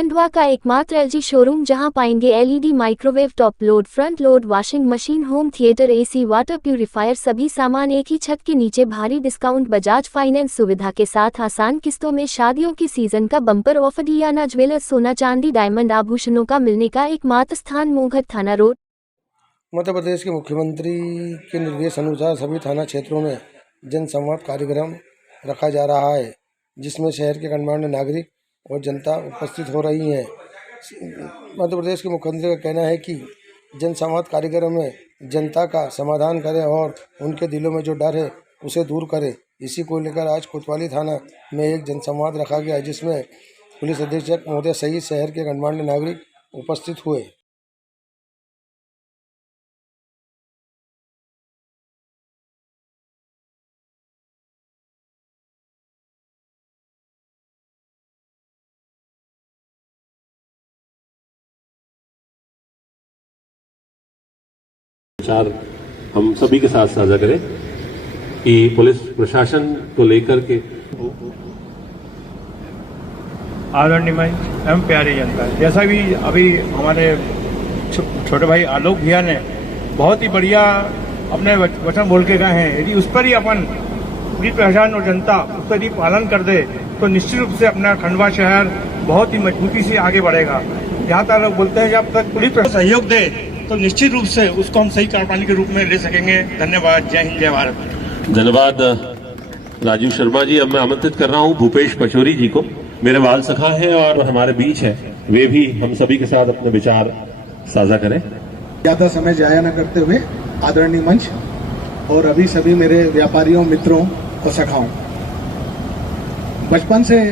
खंडवा का एकमात्र LG showroom जहां पाएंगे LED microwave, top load, front load, washing machine, home theatre, AC, water purifier, सभी सामान एक ही छत के नीचे। भारी डिस्काउंट, बजाज फाइनेंस सुविधा के साथ आसान किस्तों में। शादियों की सीजन का बम्पर ऑफर। डियाना ज्वेलर्स, सोना चांदी डायमंड आभूषणों का मिलने का एकमात्र स्थान, मोहघट थाना रोड। मध्य प्रदेश के मुख्यमंत्री के निर्देश अनुसार सभी थाना क्षेत्रों में जनसंवाद कार्यक्रम रखा जा रहा है, जिसमें शहर के गणमान्य नागरिक और जनता उपस्थित हो रही हैं। मध्य प्रदेश के मुख्यमंत्री का कहना है कि जनसंवाद कार्यक्रम में जनता का समाधान करें और उनके दिलों में जो डर है उसे दूर करें। इसी को लेकर आज कोतवाली थाना में एक जनसंवाद रखा गया, जिसमें पुलिस अधीक्षक महोदय सहित शहर के गणमान्य नागरिक उपस्थित हुए। विचार हम सभी के साथ साझा करें कि पुलिस प्रशासन को लेकर के आदरणीय एवं प्यारी जनता, जैसा भी अभी हमारे छोटे भाई आलोक भैया ने बहुत ही बढ़िया अपने वचन बोल के गए हैं, यदि उस पर ही अपन पुलिस प्रशासन और जनता उस पर ही पालन कर दे तो निश्चित रूप से अपना खंडवा शहर बहुत ही मजबूती से आगे बढ़ेगा। यहाँ तक लोग बोलते हैं जब तक पुलिस सहयोग दे तो निश्चित रूप से उसको हम सही कार्यप्रणाली के रूप में ले सकेंगे। धन्यवाद। जय हिंद, जय भारत। धन्यवाद राजीव शर्मा जी। अब मैं आमंत्रित कर रहा हूं भूपेश पचौरी जी को, मेरे बाल सखा हैं और हमारे बीच है, वे भी हम सभी के साथ अपने विचार साझा करें। ज्यादा समय जाया न करते हुए आदरणीय मंच और अभी सभी मेरे व्यापारियों, मित्रों और सखाओं, बचपन से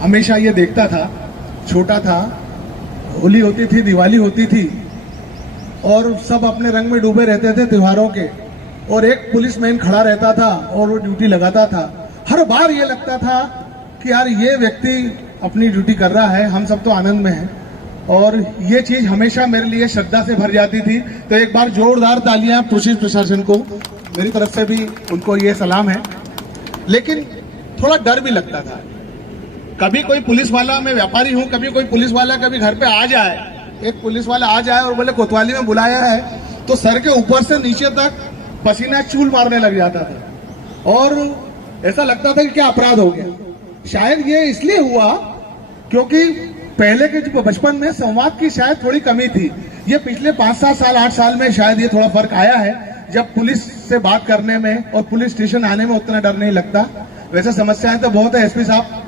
हमेशा ये देखता था, छोटा था, होली होती थी, दिवाली होती थी और सब अपने रंग में डूबे रहते थे त्योहारों के, और एक पुलिसमैन खड़ा रहता था और वो ड्यूटी लगाता था। हर बार ये लगता था कि यार ये व्यक्ति अपनी ड्यूटी कर रहा है, हम सब तो आनंद में हैं, और ये चीज हमेशा मेरे लिए श्रद्धा से भर जाती थी। तो एक बार जोरदार तालियां पुलिस प्रशासन को, मेरी तरफ से भी उनको ये सलाम है। लेकिन थोड़ा डर भी लगता था, कभी कोई पुलिस वाला, मैं व्यापारी हूं, कभी कोई पुलिस वाला कभी घर पे आ जाए, एक पुलिस वाला आ जाए और बोले कोतवाली में बुलाया है, तो सर के ऊपर से नीचे तक पसीना चूल मारने लग जाता था और ऐसा लगता था कि क्या अपराध हो गया। शायद ये इसलिए हुआ क्योंकि पहले के जो बचपन में संवाद की शायद थोड़ी कमी थी। ये पिछले 5-7 साल, 8 साल में शायद ये थोड़ा फर्क आया है, जब पुलिस से बात करने में और पुलिस स्टेशन आने में उतना डर नहीं लगता। वैसे समस्याएं तो बहुत है एसपी साहब,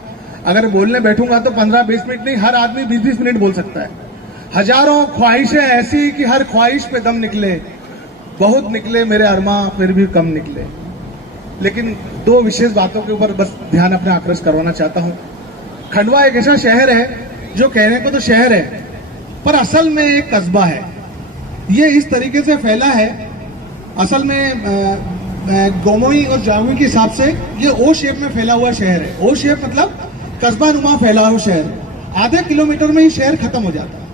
अगर बोलने बैठूंगा तो 15-20 मिनट नहीं, हर आदमी 20-20 मिनट बोल सकता है। हजारों ख्वाहिशें ऐसी कि हर ख्वाहिश पे दम निकले, बहुत निकले मेरे अरमा फिर भी कम निकले। लेकिन 2 विशेष बातों के ऊपर बस ध्यान अपना आकर्षित करवाना चाहता हूं। खंडवा एक ऐसा शहर है जो कहने को तो शहर है पर असल में एक कस्बा है। ये इस तरीके से फैला है, असल में गोमोई और जामुई के हिसाब से ये ओ शेप में फैला हुआ शहर है। ओ शेप मतलब कस्बा नुमा फैला हुआ शहर। आधे किलोमीटर में ही शहर खत्म हो जाता है।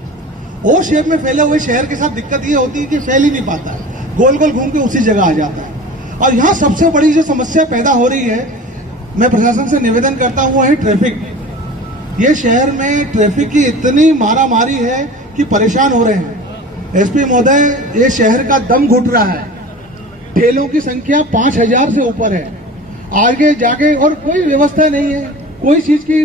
ओ शेप में फैले हुए शहर के साथ दिक्कत ये होती है कि फैल ही नहीं पाता है, गोल गोल घूम के उसी जगह आ जाता है। और यहाँ सबसे बड़ी जो समस्या पैदा हो रही है, मैं प्रशासन से निवेदन करता हूँ, वो है ट्रैफिक। ये शहर में ट्रैफिक की इतनी मारामारी है कि परेशान हो रहे हैं। एसपी महोदय, ये शहर का दम घुट रहा है। ठेलों की संख्या 5000 से ऊपर है आगे जाके, और कोई व्यवस्था नहीं है, कोई चीज की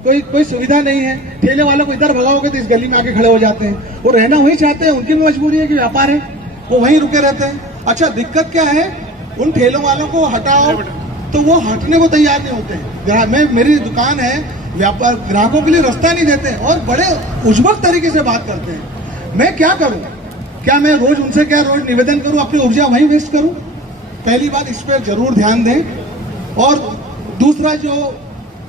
कोई सुविधा नहीं है। ठेले वालों को इधर भगाओगे तो इस गली में आके खड़े हो जाते हैं, वो रहना वही चाहते हैं, उनकी भी मजबूरी है कि व्यापार है, वो वहीं रुके रहते हैं। अच्छा, दिक्कत क्या है, उन ठेलों वालों को हटाओ तो वो हटने को तैयार नहीं होते। मेरी दुकान है, व्यापार ग्राहकों के लिए रास्ता नहीं देते और बड़े उज्जवल तरीके से बात करते हैं। मैं क्या करूं? क्या मैं रोज उनसे रोज निवेदन करूं, अपनी ऊर्जा वहीं वेस्ट करूं? पहली बात, इस पर जरूर ध्यान दें। और दूसरा, जो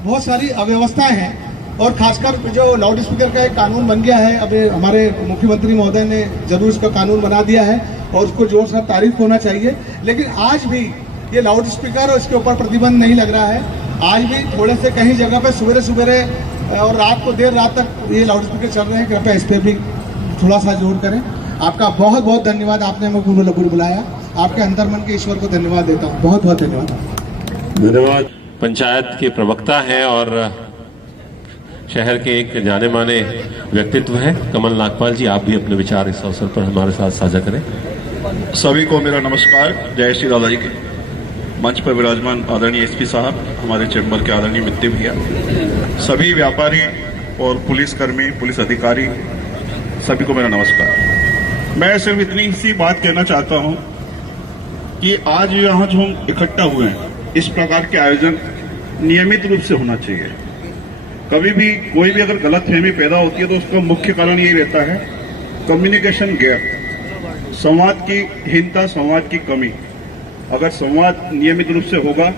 बहुत सारी अव्यवस्थाएं हैं और खासकर जो लाउड स्पीकर का एक कानून बन गया है, अभी हमारे मुख्यमंत्री महोदय ने जरूर इसका कानून बना दिया है और उसको जोर से तारीफ होना चाहिए। लेकिन आज भी ये लाउड स्पीकर और इसके ऊपर प्रतिबंध नहीं लग रहा है। आज भी थोड़े से कहीं जगह पे सवेरे और रात को देर रात तक ये लाउड स्पीकर चल रहे हैं। कृपया इस पर भी थोड़ा सा जोर करें। आपका बहुत बहुत धन्यवाद, आपने हमें बुलाया। आपके अंतर्मन के ईश्वर को धन्यवाद देता हूँ। बहुत बहुत धन्यवाद। धन्यवाद। पंचायत के प्रवक्ता हैं और शहर के एक जाने माने व्यक्तित्व है कमल नागपाल जी, आप भी अपने विचार इस अवसर पर हमारे साथ साझा करें। सभी को मेरा नमस्कार। जय श्री राधा जी के मंच पर विराजमान आदरणीय एसपी साहब, हमारे चैम्बर के आदरणीय मित्ती भैया, सभी व्यापारी और पुलिसकर्मी, पुलिस अधिकारी, सभी को मेरा नमस्कार। मैं सिर्फ इतनी सी बात कहना चाहता हूं कि आज यहाँ जो हम इकट्ठा हुए हैं, इस प्रकार के आयोजन नियमित रूप से होना चाहिए। कभी भी कोई भी अगर गलतफहमी पैदा होती है तो उसका मुख्य कारण यही रहता है कम्युनिकेशन गैप, संवाद की हीनता, संवाद की कमी। अगर संवाद नियमित रूप से होगा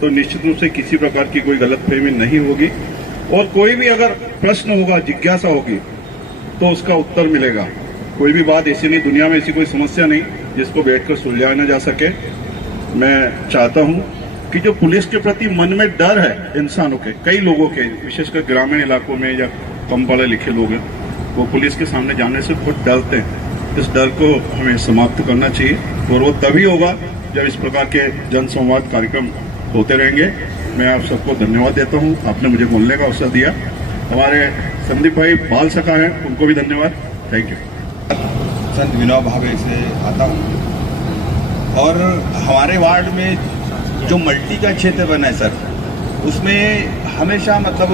तो निश्चित रूप से किसी प्रकार की कोई गलतफहमी नहीं होगी, और कोई भी अगर प्रश्न होगा, जिज्ञासा होगी, तो उसका उत्तर मिलेगा। कोई भी बात ऐसी नहीं, दुनिया में ऐसी कोई समस्या नहीं जिसको बैठकर सुलझाया न जा सके। मैं चाहता हूं कि जो पुलिस के प्रति मन में डर है इंसानों के, कई लोगों के, विशेषकर ग्रामीण इलाकों में या कम पढ़े लिखे लोग हैं, वो पुलिस के सामने जाने से बहुत डरते हैं। इस डर को हमें समाप्त करना चाहिए, और वो तभी होगा जब इस प्रकार के जन संवाद कार्यक्रम होते रहेंगे। मैं आप सबको धन्यवाद देता हूं, आपने मुझे बोलने का अवसर दिया। हमारे संदीप भाई बाल सखा हैं, उनको भी धन्यवाद। Thank you. संत विनोबा भावे से आता हूँ, और हमारे वार्ड में जो मल्टी का क्षेत्र बना है सर, उसमें हमेशा मतलब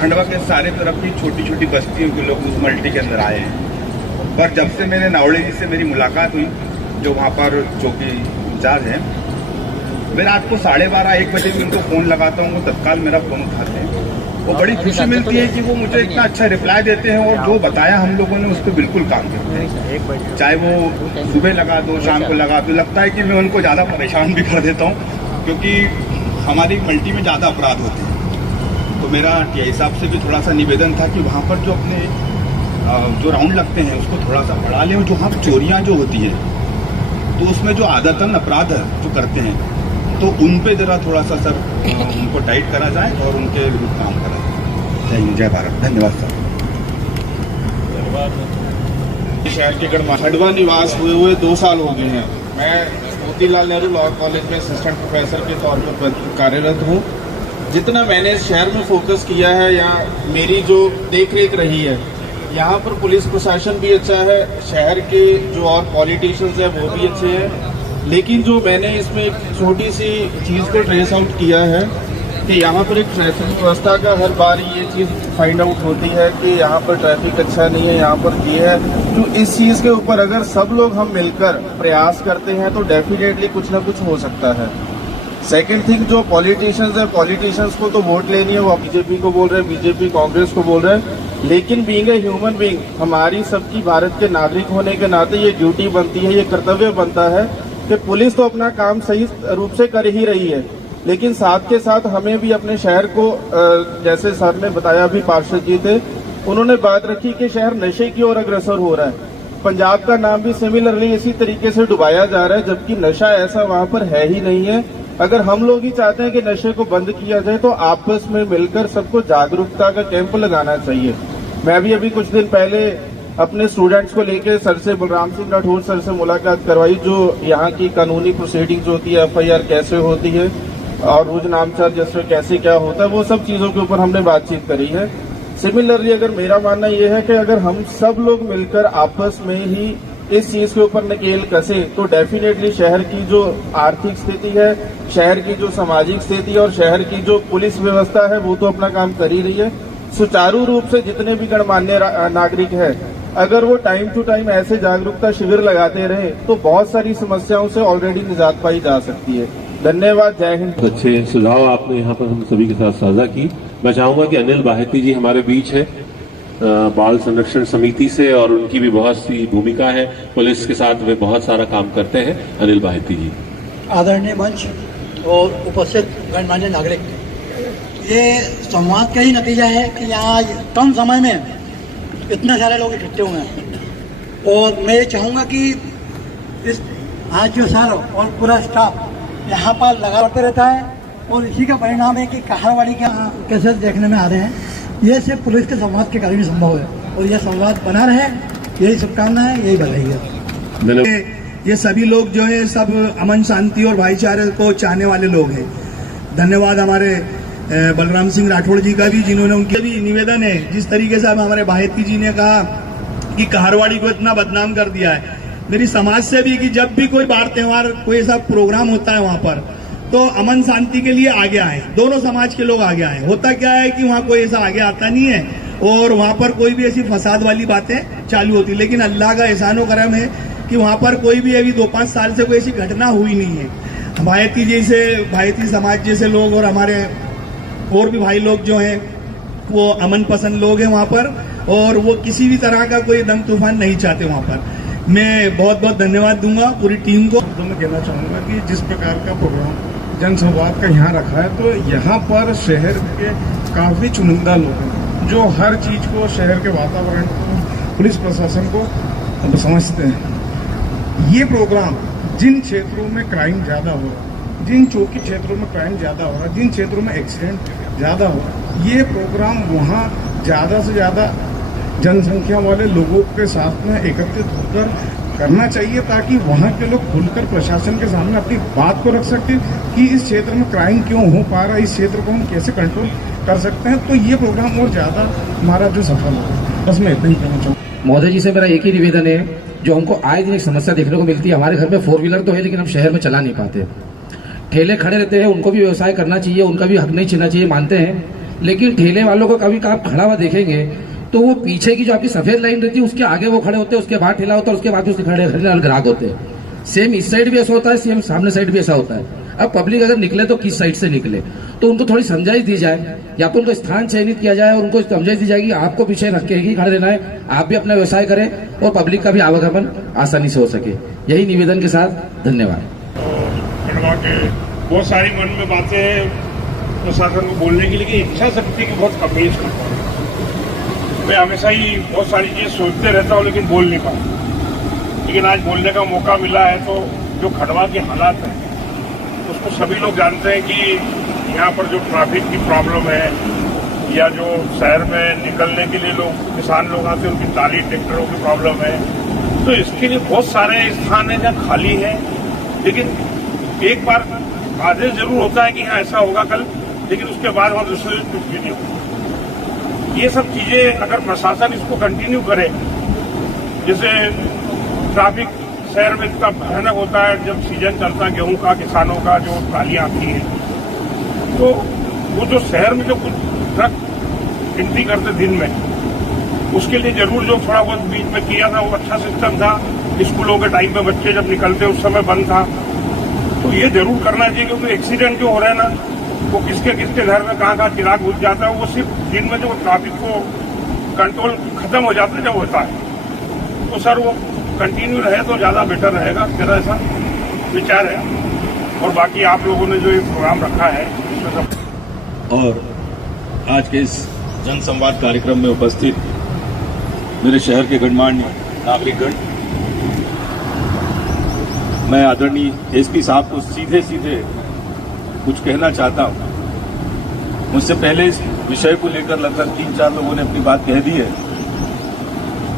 खंडवा के सारे तरफ की छोटी छोटी बस्तियों के लोग उस मल्टी के अंदर आए हैं। पर जब से मेरे नावड़े जी से मेरी मुलाकात हुई, जो वहाँ पर चौकी इंचार्ज हैं, मैं रात को 12:30-1 बजे भी उनको फ़ोन लगाता हूँ, वो तत्काल मेरा फ़ोन उठाते हैं। वो बड़ी खुशी मिलती है कि वो मुझे इतना अच्छा रिप्लाई देते हैं, और जो बताया हम लोगों ने उस पर बिल्कुल काम करते हैं। चाहे वो सुबह लगा दो, शाम को लगा दो। लगता है कि मैं उनको ज़्यादा परेशान भी कर देता हूँ, क्योंकि हमारी मल्टी में ज़्यादा अपराध होते हैं। तो मेरा टीआई साहब से भी थोड़ा सा निवेदन था कि वहाँ पर जो अपने जो राउंड लगते हैं उसको थोड़ा सा बढ़ा लें, और जो वहाँ चोरियाँ जो होती है तो उसमें जो आदतन अपराध जो करते हैं, तो उन पे जरा थोड़ा सा सर उनको टाइट करा जाए और उनके विरुद्ध काम करा जाए। जय हिंद, जय भारत। धन्यवाद सर। शहर के खंडवा निवास हुए 2 साल हो गए हैं। मैं मोतीलाल नेहरू लॉ कॉलेज में असिस्टेंट प्रोफेसर के तौर पर कार्यरत हूँ। जितना मैंने शहर में फोकस किया है, या मेरी जो देखरेख रही है, यहाँ पर पुलिस प्रशासन भी अच्छा है, शहर के जो और पॉलिटिशियंस हैं वो भी अच्छे हैं। लेकिन जो मैंने इसमें एक छोटी सी चीज़ को ट्रेस आउट किया है कि यहाँ पर एक ट्रैफिक व्यवस्था का हर बार ये चीज़ फाइंड आउट होती है कि यहाँ पर ट्रैफिक अच्छा नहीं है, यहाँ पर ये है। तो इस चीज़ के ऊपर अगर सब लोग हम मिलकर प्रयास करते हैं तो डेफिनेटली कुछ ना कुछ हो सकता है। सेकेंड थिंग, जो पॉलिटिशियंस है, पॉलिटिशियंस को तो वोट लेनी है, वो बीजेपी को बोल रहे हैं, बीजेपी कांग्रेस को बोल रहे हैं, लेकिन बीइंग ए ह्यूमन बीइंग, हमारी सबकी भारत के नागरिक होने के नाते ये ड्यूटी बनती है, ये कर्तव्य बनता है कि पुलिस तो अपना काम सही रूप से कर ही रही है, लेकिन साथ के साथ हमें भी अपने शहर को, जैसे सर ने बताया, अभी पार्षद जी थे, उन्होंने बात रखी कि शहर नशे की ओर अग्रसर हो रहा है। पंजाब का नाम भी सिमिलरली इसी तरीके से डुबाया जा रहा है, जबकि नशा ऐसा वहां पर है ही नहीं है। अगर हम लोग ही चाहते हैं कि नशे को बंद किया जाए तो आपस में मिलकर सबको जागरूकता का कैंप लगाना चाहिए। मैं भी अभी कुछ दिन पहले अपने स्टूडेंट्स को लेकर सर से, बलराम सिंह राठौर सर से मुलाकात करवाई, जो यहाँ की कानूनी प्रोसीडिंग्स होती है, FIR कैसे होती है और रोज नामचार जैसे कैसे क्या होता है, वो सब चीजों के ऊपर हमने बातचीत करी है। सिमिलरली अगर मेरा मानना यह है कि अगर हम सब लोग मिलकर आपस में ही इस चीज के ऊपर नकेल कसे तो डेफिनेटली शहर की जो आर्थिक स्थिति है, शहर की जो सामाजिक स्थिति और शहर की जो पुलिस व्यवस्था है वो तो अपना काम कर ही रही है। सुचारू रूप से जितने भी गणमान्य नागरिक है, अगर वो टाइम टू टाइम ऐसे जागरूकता शिविर लगाते रहे तो बहुत सारी समस्याओं से ऑलरेडी निजात पाई जा सकती है। धन्यवाद। जय हिंद। अच्छे सुझाव आपने यहाँ पर हम सभी के साथ साझा की। मैं चाहूंगा कि अनिल बाहेती जी हमारे बीच है, बाल संरक्षण समिति से, और उनकी भी बहुत सी भूमिका है, पुलिस के साथ वे बहुत सारा काम करते हैं। अनिल बाहेती जी। आदरणीय मंच और उपस्थित गणमान्य नागरिक, ये संवाद का ही नतीजा है कि यहाँ कम समय में इतने सारे लोग इकट्ठे हुए हैं, और मैं ये चाहूँगा कि इस आज जो सर और पूरा स्टाफ यहाँ पर लगा करते रहता है, और इसी का परिणाम है कि कहारवाड़ी के केसेस देखने में आ रहे हैं। ये सिर्फ पुलिस के संवाद के कारण ही संभव है, और यह संवाद बना रहे, यही शुभकामना है, यही बधाई है। ये सभी लोग जो है सब अमन शांति और भाईचारे को चाहने वाले लोग हैं। धन्यवाद हमारे बलराम सिंह राठौड़ जी का भी, जिन्होंने उनके भी निवेदन है। जिस तरीके से हमारे बाहेती जी ने कहा कि कहारवाड़ी को इतना बदनाम कर दिया है, मेरी समाज से भी कि जब भी कोई बार त्योहार कोई ऐसा प्रोग्राम होता है वहां पर, तो अमन शांति के लिए आगे आए, दोनों समाज के लोग आगे आए। होता क्या है कि वहां कोई ऐसा आगे आता नहीं है और वहां पर कोई भी ऐसी फसाद वाली बातें चालू होती, लेकिन अल्लाह का एहसानो करम है कि वहां पर कोई भी अभी 2-5 साल से कोई ऐसी घटना हुई नहीं है। भाईती समाज जैसे लोग और हमारे और भी भाई लोग जो हैं वो अमन पसंद लोग हैं वहां पर, और वो किसी भी तरह का कोई दंग तूफान नहीं चाहते वहां पर। मैं बहुत बहुत धन्यवाद दूंगा पूरी टीम को। तो मैं कहना चाहूँगा कि जिस प्रकार का प्रोग्राम जन संवाद का यहाँ रखा है, तो यहाँ पर शहर के काफ़ी चुनिंदा लोग हैं जो हर चीज़ को, शहर के वातावरण को, पुलिस प्रशासन को समझते हैं। ये प्रोग्राम जिन क्षेत्रों में क्राइम ज़्यादा हो रहा है, जिन चौकी क्षेत्रों में क्राइम ज़्यादा हो रहा है, जिन क्षेत्रों में एक्सीडेंट ज़्यादा हो रहा है, ये प्रोग्राम वहाँ ज़्यादा से ज़्यादा जनसंख्या वाले लोगों के साथ में एकत्रित होकर करना चाहिए, ताकि वहाँ के लोग खुलकर प्रशासन के सामने अपनी बात को रख सकते कि इस क्षेत्र में क्राइम क्यों हो पा रहा है, इस क्षेत्र को हम कैसे कंट्रोल कर सकते हैं। तो ये प्रोग्राम और ज़्यादा हमारा जो सफल होगा। बस मैं इतना ही कहना चाहूँगा। महोदय जी से मेरा एक ही निवेदन है, जो हमको आए दिन एक समस्या देखने को मिलती है। हमारे घर में 4 व्हीलर तो है, लेकिन हम शहर में चला नहीं पाते। ठेले खड़े रहते हैं, उनको भी व्यवसाय करना चाहिए, उनका भी हक नहीं छीनना चाहिए, मानते हैं, लेकिन ठेले वालों को कभी आप खड़ा हुआ देखेंगे तो वो पीछे की जो आपकी सफेद लाइन रहती है उसके आगे वो खड़े होते हैं, उसके बाद ठेला होता है, उसके बाद उसके खड़े ग्राहक होते हैं। सेम इस साइड भी ऐसा होता है, सेम सामने साइड भी ऐसा होता है। अब पब्लिक अगर निकले तो किस साइड से निकले, तो उनको थोड़ी समझाइश दी जाए, या तो उनको स्थान चयनित किया जाए और उनको समझाइश दी जाएगी आपको पीछे रख के ही खड़े रहना है, आप भी अपना व्यवसाय करें और पब्लिक का भी आवागमन आसानी से हो सके। यही निवेदन के साथ धन्यवाद। बहुत सारी मन में बातें हैं प्रशासन को बोलने की, लेकिन इच्छा शक्ति की बहुत कमी है। मैं हमेशा ही बहुत सारी चीज़ सोचते रहता हूँ लेकिन बोल नहीं पाता, लेकिन आज बोलने का मौका मिला है। तो जो खंडवा के हालात हैं उसको सभी लोग जानते हैं कि यहाँ पर जो ट्रैफिक की प्रॉब्लम है, या जो शहर में निकलने के लिए लोग किसान लोग आते हैं उनकी टाली ट्रैक्टरों की प्रॉब्लम है। तो इसके लिए बहुत सारे स्थान हैं जहाँ खाली है, लेकिन एक बार आदेश जरूर होता है कि हाँ ऐसा होगा कल, लेकिन उसके बाद वहाँ दूसरे दिन कुछ भी नहीं होगा। ये सब चीजें अगर प्रशासन इसको कंटिन्यू करे, जैसे ट्रैफिक शहर में इतना भयानक होता है जब सीजन चलता है गेहूं का, किसानों का जो ट्रालियां आती हैं, तो वो जो शहर में जो कुछ ट्रक गिनती करते दिन में, उसके लिए जरूर जो थोड़ा बहुत बीच में किया था वो अच्छा सिस्टम था। स्कूलों के टाइम पे बच्चे जब निकलते उस समय बंद था, तो ये जरूर करना चाहिए, क्योंकि एक्सीडेंट जो हो रहे हैं ना, वो किसके घर में कहाँ चिराग बुझ जाता है, वो सिर्फ दिन में जो ट्रैफिक को कंट्रोल खत्म हो जाता है जब होता है। तो सर वो कंटिन्यू रहे तो ज़्यादा बेटर रहेगा, मेरा ऐसा विचार है। और बाकी आप लोगों ने जो ये प्रोग्राम रखा है उसमें सब, और आज के इस जन संवाद कार्यक्रम में उपस्थित मेरे शहर के गणमान्य नागरिकगण, मैं आदरणीय एसपी साहब को सीधे सीधे कुछ कहना चाहता हूं। मुझसे पहले इस विषय को लेकर लगभग 3-4 लोगों ने अपनी बात कह दी है।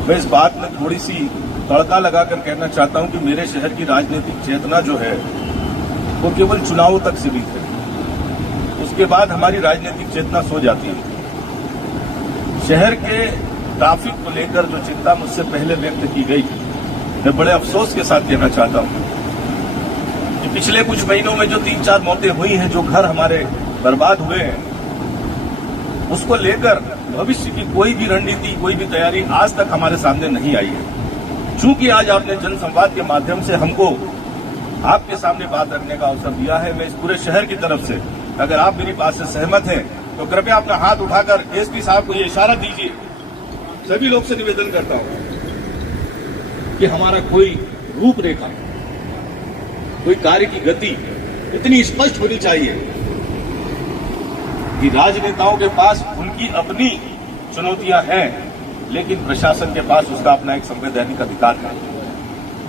मैं इस बात में थोड़ी सी तड़का लगाकर कहना चाहता हूं कि मेरे शहर की राजनीतिक चेतना जो है वो केवल चुनावों तक सीमित है, उसके बाद हमारी राजनीतिक चेतना सो जाती है। शहर के ट्रैफिक को लेकर जो चिंता मुझसे पहले व्यक्त की गई, मैं बड़े अफसोस के साथ कहना चाहता हूं कि पिछले कुछ महीनों में जो 3-4 मौतें हुई हैं, जो घर हमारे बर्बाद हुए हैं, उसको लेकर भविष्य की कोई भी रणनीति, कोई भी तैयारी आज तक हमारे सामने नहीं आई है। चूंकि आज आपने जनसंवाद के माध्यम से हमको आपके सामने बात रखने का अवसर दिया है, मैं इस पूरे शहर की तरफ से, अगर आप मेरी बात से सहमत हैं तो कृपया अपना हाथ उठाकर एसपी साहब को ये इशारा दीजिए। सभी लोग से निवेदन करता हूं कि हमारा कोई रूपरेखा, कोई कार्य की गति इतनी स्पष्ट होनी चाहिए कि राजनेताओं के पास उनकी अपनी चुनौतियां हैं, लेकिन प्रशासन के पास उसका अपना एक संवैधानिक अधिकार है।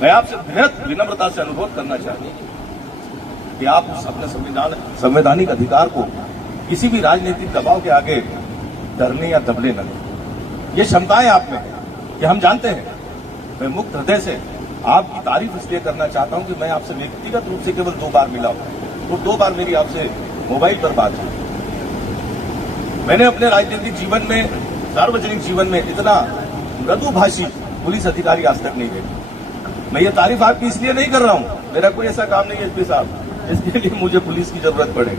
मैं आपसे बेहद विनम्रता से अनुरोध करना चाहता हूं कि आप उस अपने संवैधानिक अधिकार को किसी भी राजनीतिक दबाव के आगे डरने या दबले न दें। ये क्षमताएं आप में हैं कि हम जानते हैं। मैं मुक्त हृदय से आपकी तारीफ इसलिए करना चाहता हूं कि मैं आपसे व्यक्तिगत रूप से केवल 2 बार मिला हूं, तो 2 बार मेरी आपसे मोबाइल पर बात हुई। मैंने अपने राजनीतिक जीवन में, सार्वजनिक जीवन में इतना मृदुभाषी पुलिस अधिकारी आज तक नहीं देखा। मैं ये तारीफ आपकी इसलिए नहीं कर रहा हूँ, मेरा कोई ऐसा काम नहीं है एसपी साहब जिसके लिए मुझे पुलिस की जरूरत पड़े,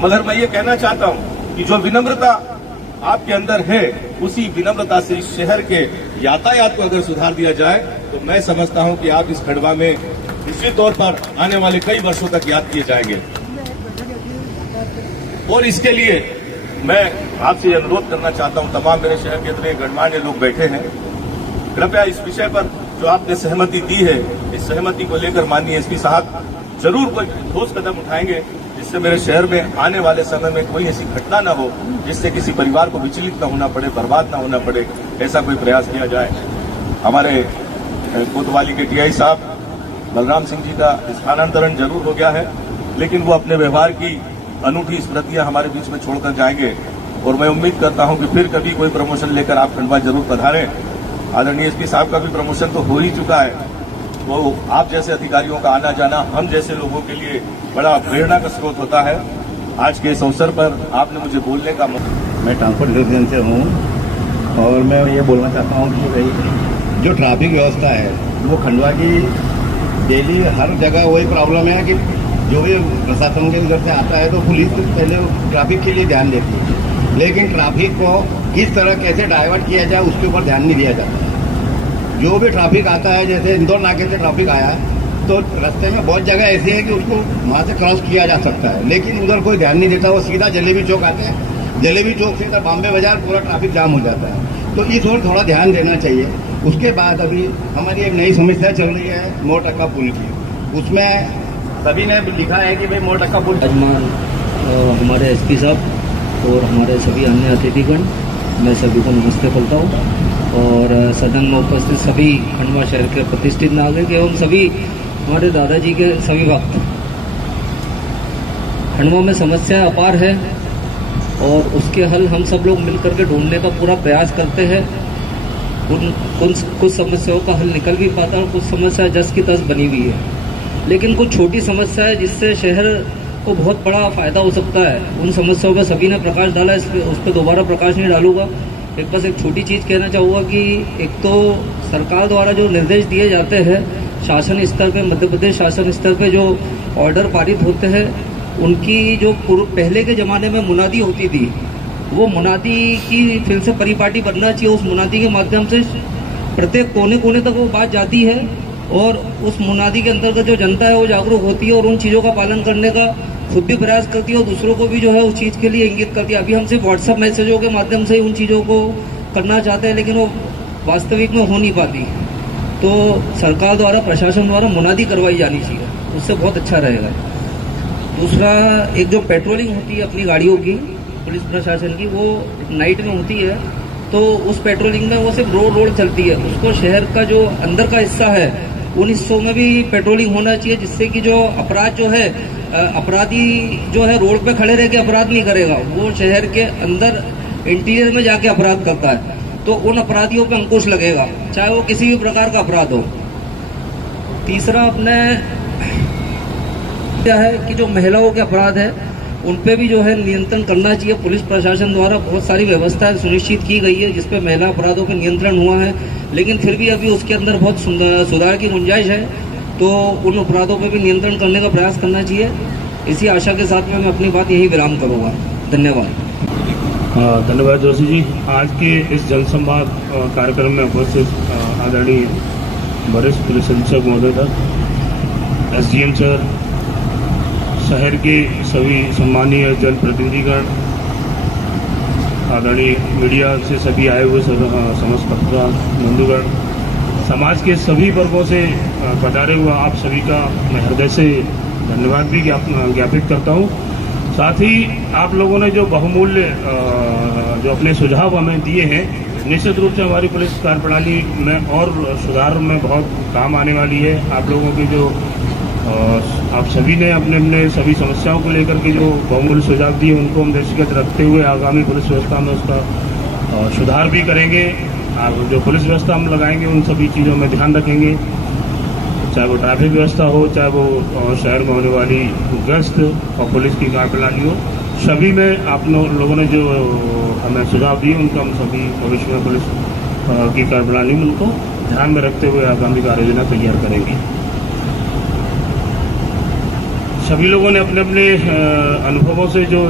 मगर मैं ये कहना चाहता हूँ कि जो विनम्रता आपके अंदर है, उसी विनम्रता से इस शहर के यातायात को अगर सुधार दिया जाए तो मैं समझता हूँ कि आप इस खंडवा में निश्चित तौर पर आने वाले कई वर्षों तक याद किए जाएंगे। और इसके लिए मैं आपसे अनुरोध करना चाहता हूं, तमाम मेरे शहर के इतने गणमान्य लोग बैठे हैं, कृपया इस विषय पर जो आपने सहमति दी है, इस सहमति को लेकर माननीय एसपी साहब जरूर कोई ठोस कदम उठाएंगे जिससे मेरे शहर में आने वाले समय में कोई ऐसी घटना न हो जिससे किसी परिवार को विचलित न होना पड़े, बर्बाद न होना पड़े। ऐसा कोई प्रयास किया जाए। हमारे कोतवाली के टीआई साहब बलराम सिंह जी का स्थानांतरण जरूर हो गया है, लेकिन वो अपने व्यवहार की अनूठी स्मृतियां हमारे बीच में छोड़कर जाएंगे और मैं उम्मीद करता हूं कि फिर कभी कोई प्रमोशन लेकर आप खंडवा जरूर पधारें। आदरणीय एसपी साहब का भी प्रमोशन तो हो ही चुका है, वो आप जैसे अधिकारियों का आना जाना हम जैसे लोगों के लिए बड़ा प्रेरणा का स्रोत होता है। आज के इस अवसर पर आपने मुझे बोलने का मैं ट्रांसपोर्ट डिवीजन से हूँ और मैं ये बोलना चाहता हूँ कि भाई जो ट्रैफिक व्यवस्था है वो खंडवा की डेली हर जगह वही प्रॉब्लम है कि जो भी प्रशासन के उधर से आता है तो पुलिस पहले ट्रैफिक के लिए ध्यान देती है, लेकिन ट्रैफिक को किस तरह कैसे डाइवर्ट किया जाए उसके ऊपर ध्यान नहीं दिया जाता। जो भी ट्रैफिक आता है, जैसे इंदौर नाके से ट्रैफिक आया तो रास्ते में बहुत जगह ऐसी है कि उसको वहाँ से क्रॉस किया जा सकता है, लेकिन उधर कोई ध्यान नहीं देता। वो सीधा जलेबी चौक आते हैं, जलेबी चौक से इधर बॉम्बे बाजार पूरा ट्रैफिक जाम हो जाता है। तो इस ओर थोड़ा ध्यान देना चाहिए। उसके बाद अभी हमारी एक नई समस्या चल रही है मोरटक्का पुल की, उसमें सभी ने लिखा है कि भाई मोरटक्का पुल। हमारे एसपी साहब और हमारे सभी अन्य अतिथिगण, मैं सभी को नमस्ते करता हूँ और सदन में उपस्थित सभी खंडवा शहर के प्रतिष्ठित नागरिक एवं सभी हमारे दादाजी के सभी भक्त। खंडवा में समस्या अपार है और उसके हल हम सब लोग मिलकर के ढूंढने का पूरा प्रयास करते हैं। कुछ समस्याओं का हल निकल भी पाता है और कुछ समस्या जस की तस बनी हुई है, लेकिन कुछ छोटी समस्या है जिससे शहर को बहुत बड़ा फायदा हो सकता है। उन समस्याओं पर सभी ने प्रकाश डाला, उस पर दोबारा प्रकाश नहीं डालूंगा। बस एक छोटी चीज़ कहना चाहूँगा कि एक तो सरकार द्वारा जो निर्देश दिए जाते हैं शासन स्तर पे, मध्य प्रदेश शासन स्तर पे जो ऑर्डर पारित होते हैं, उनकी जो पहले के ज़माने में मुनादी होती थी, वो मुनादी की फिर से परिपाटी बनना चाहिए। उस मुनादी के माध्यम से प्रत्येक कोने कोने तक वो बात जाती है और उस मुनादी के अंतर्गत जो जनता है वो जागरूक होती है और उन चीज़ों का पालन करने का खुद भी प्रयास करती है और दूसरों को भी जो है उस चीज़ के लिए इंगित करती है। अभी हम सिर्फ व्हाट्सएप मैसेजों के माध्यम से ही उन चीज़ों को करना चाहते हैं, लेकिन वो वास्तविक में हो नहीं पाती। तो सरकार द्वारा, प्रशासन द्वारा मुनादी करवाई जानी चाहिए, उससे बहुत अच्छा रहेगा। दूसरा, एक जो पेट्रोलिंग होती है अपनी गाड़ियों की, पुलिस प्रशासन की, वो नाइट में होती है, तो उस पेट्रोलिंग में वो सिर्फ रोड चलती है। उसको शहर का जो अंदर का हिस्सा है उन हिस्सों में भी पेट्रोलिंग होना चाहिए, जिससे कि जो अपराध जो है, अपराधी जो है रोड पे खड़े रह के अपराध नहीं करेगा, वो शहर के अंदर इंटीरियर में जाके अपराध करता है, तो उन अपराधियों पे अंकुश लगेगा, चाहे वो किसी भी प्रकार का अपराध हो। तीसरा अपने क्या है कि जो महिलाओं के अपराध है उन पे भी जो है नियंत्रण करना चाहिए। पुलिस प्रशासन द्वारा बहुत सारी व्यवस्थाएं सुनिश्चित की गई है जिसपे महिला अपराधों पे नियंत्रण हुआ है, लेकिन फिर भी अभी उसके अंदर बहुत सुधार की गुंजाइश है, तो उन अपराधों पे भी नियंत्रण करने का प्रयास करना चाहिए। इसी आशा के साथ में मैं अपनी बात यही विराम करूँगा। धन्यवाद। धन्यवाद जोशी जी। आज के इस जनसंवाद कार्यक्रम में उपस्थित आदरणीय वरिष्ठ पुलिस अधीक्षक महोदय, एसडीएम सर, शहर के सभी सम्मानीय जनप्रतिनिधिगण, आदरणीय मीडिया से सभी आए हुए समस्त पत्रकार बंधुगण, समाज के सभी वर्गों से पधारे हुए आप सभी का मैं हृदय से धन्यवाद भी ज्ञापित करता हूँ। साथ ही आप लोगों ने जो बहुमूल्य जो अपने सुझाव हमें दिए हैं, निश्चित रूप से हमारी पुलिस कार्यप्रणाली में और सुधार में बहुत काम आने वाली है। आप लोगों की जो आप सभी ने अपने अपने सभी समस्याओं को लेकर के जो बहुमूल्य सुझाव दिए उनको हम दृष्टिगत रखते हुए आगामी पुलिस व्यवस्था में उसका सुधार भी करेंगे। जो पुलिस व्यवस्था हम लगाएंगे उन सभी चीज़ों में ध्यान रखेंगे, चाहे वो ट्रैफिक व्यवस्था हो, चाहे वो शहर में होने वाली गश्त और पुलिस की कार्यप्रणाली हो, सभी में आप लोगों ने जो हमें सुझाव दिए, उनका हम सभी भविष्य में पुलिस की कार्यप्रणाली में उनको ध्यान में रखते हुए आगामी कार्ययोजना तैयार करेंगे। सभी लोगों ने अपने अपने अनुभवों से जो